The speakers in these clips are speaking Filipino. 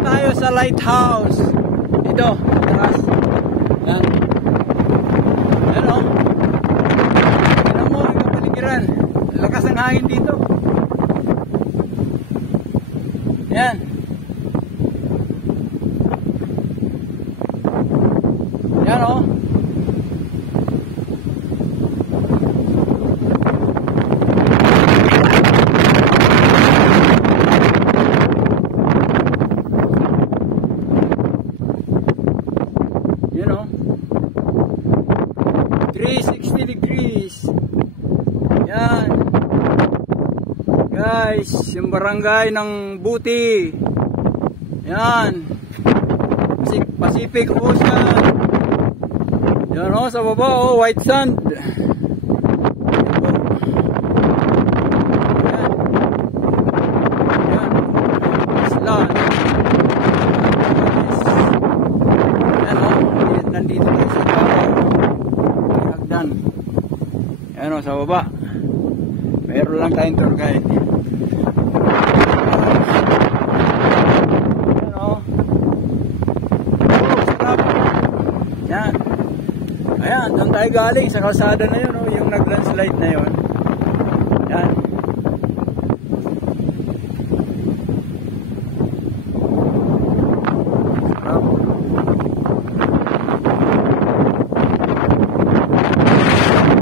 tayo sa lighthouse. Dito, taas. Yan. Yan o. Yan mo, ang kapaligiran. Lakas ang hangin dito. Yan. Yan o. Yan o. 360 degrees. Yan. Guys, yung barangay ng Buti. Yan. Pacific Ocean. Yan o, sa baba o, white sand. Yan. Yan. Isla. Yan o, nandito tayo sa baba. Hagdan. Yan o, sa baba. Meron lang tayong tour guide. Yan o. Sarap. Yan. Ayan, doon tayo galing sa kalsada na yun, yung nag-landslide na yun. Yan. Sarap.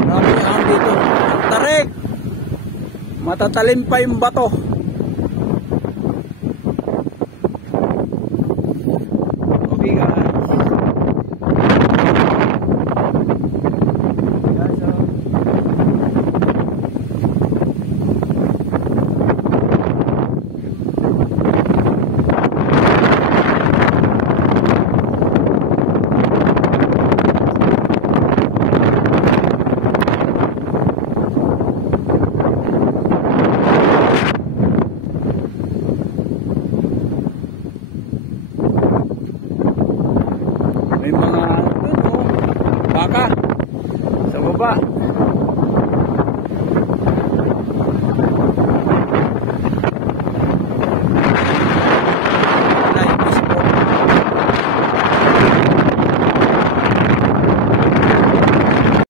Marami ang dito. Tarik! Matatalim pa yung bato. Okay guys. May mga ano doon, baka.